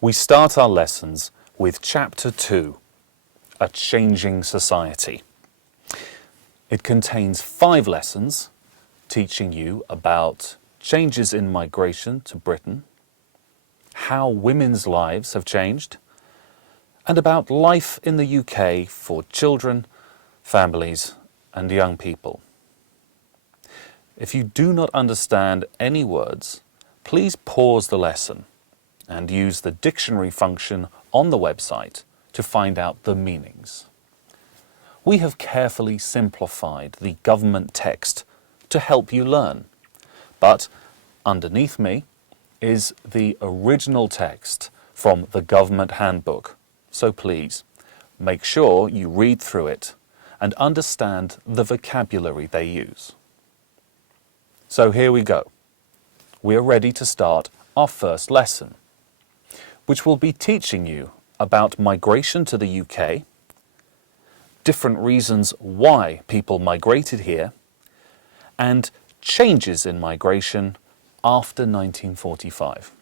We start our lessons with Chapter 2, A Changing Society. It contains 5 lessons teaching you about changes in migration to Britain, how women's lives have changed, and about life in the UK for children, families, and young people. If you do not understand any words, please pause the lesson and use the dictionary function on the website to find out the meanings. We have carefully simplified the government text to help you learn, but underneath me is the original text from the government handbook, so please make sure you read through it and understand the vocabulary they use. So here we go. We are ready to start our first lesson, which will be teaching you about migration to the UK, different reasons why people migrated here, and changes in migration after 1945.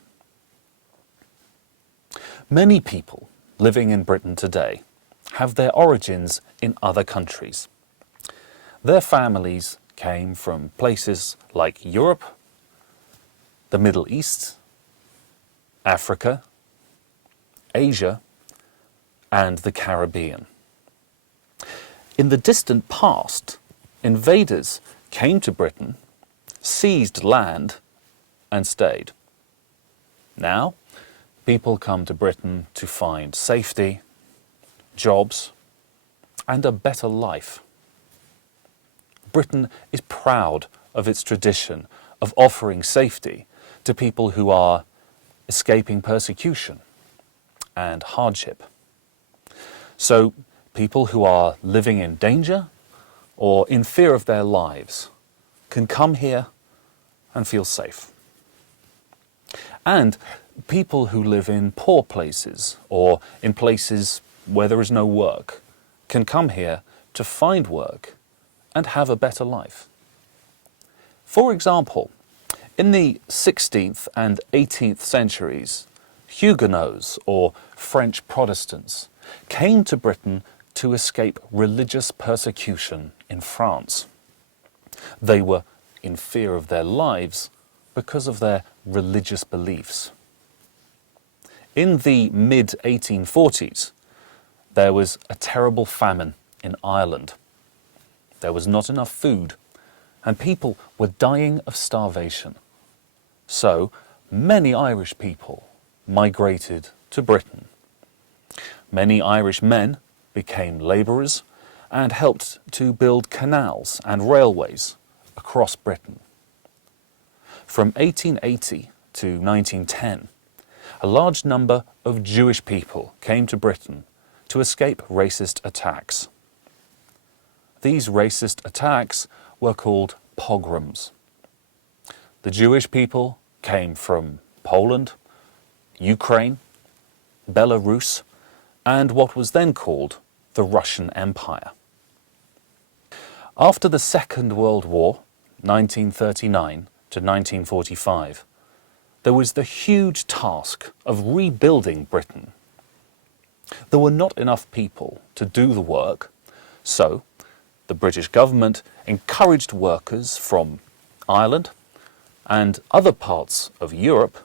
Many people living in Britain today have their origins in other countries. Their families came from places like Europe, the Middle East, Africa, Asia, and the Caribbean. In the distant past, invaders came to Britain, seized land, and stayed. Now, people come to Britain to find safety, jobs, and a better life. Britain is proud of its tradition of offering safety to people who are escaping persecution and hardship. So people who are living in danger or in fear of their lives can come here and feel safe. And people who live in poor places or in places where there is no work can come here to find work and have a better life. For example, in the 16th and 18th centuries, Huguenots, or French Protestants, came to Britain to escape religious persecution in France. They were in fear of their lives because of their religious beliefs. In the mid-1840s, there was a terrible famine in Ireland. There was not enough food, and people were dying of starvation. So many Irish people migrated to Britain. Many Irish men became labourers and helped to build canals and railways across Britain. From 1880 to 1910, a large number of Jewish people came to Britain to escape racist attacks. These racist attacks were called pogroms. The Jewish people came from Poland, Ukraine, Belarus, and what was then called the Russian Empire. After the Second World War, 1939 to 1945, there was the huge task of rebuilding Britain. There were not enough people to do the work, so the British government encouraged workers from Ireland and other parts of Europe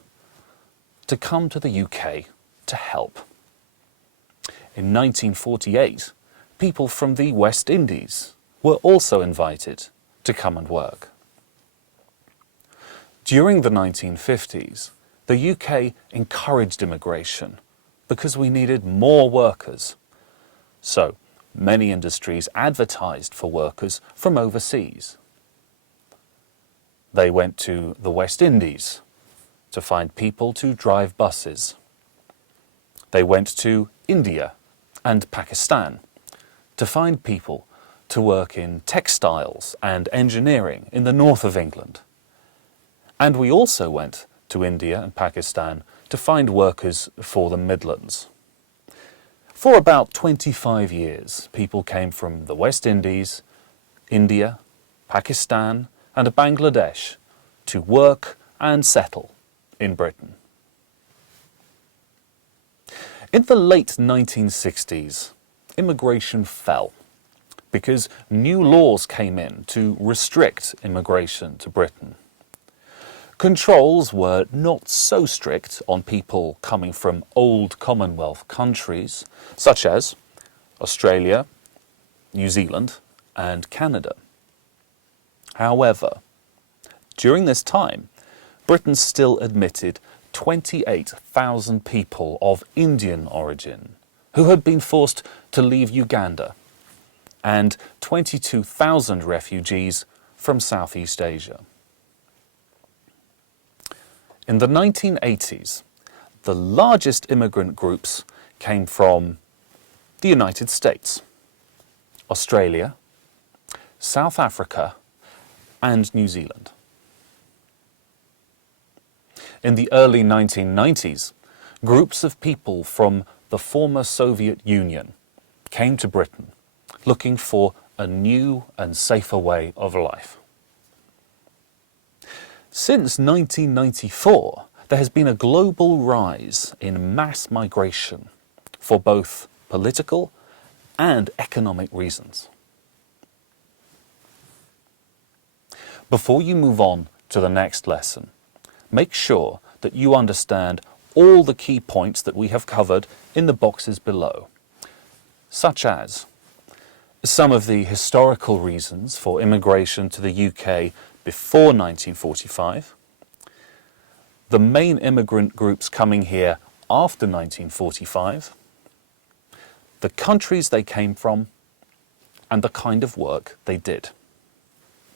to come to the UK to help. In 1948, people from the West Indies were also invited to come and work. During the 1950s, the UK encouraged immigration because we needed more workers. So many industries advertised for workers from overseas. They went to the West Indies to find people to drive buses. They went to India and Pakistan to find people to work in textiles and engineering in the north of England. And we also went to India and Pakistan to find workers for the Midlands. For about 25 years, people came from the West Indies, India, Pakistan, and Bangladesh to work and settle in Britain. In the late 1960s, immigration fell because new laws came in to restrict immigration to Britain. Controls were not so strict on people coming from old Commonwealth countries, such as Australia, New Zealand, and Canada. However, during this time, Britain still admitted 28,000 people of Indian origin who had been forced to leave Uganda, and 22,000 refugees from Southeast Asia. In the 1980s, the largest immigrant groups came from the United States, Australia, South Africa, and New Zealand. In the early 1990s, groups of people from the former Soviet Union came to Britain looking for a new and safer way of life. Since 1994, there has been a global rise in mass migration for both political and economic reasons. Before you move on to the next lesson, make sure that you understand all the key points that we have covered in the boxes below, such as some of the historical reasons for immigration to the UK before 1945, the main immigrant groups coming here after 1945, the countries they came from, and the kind of work they did.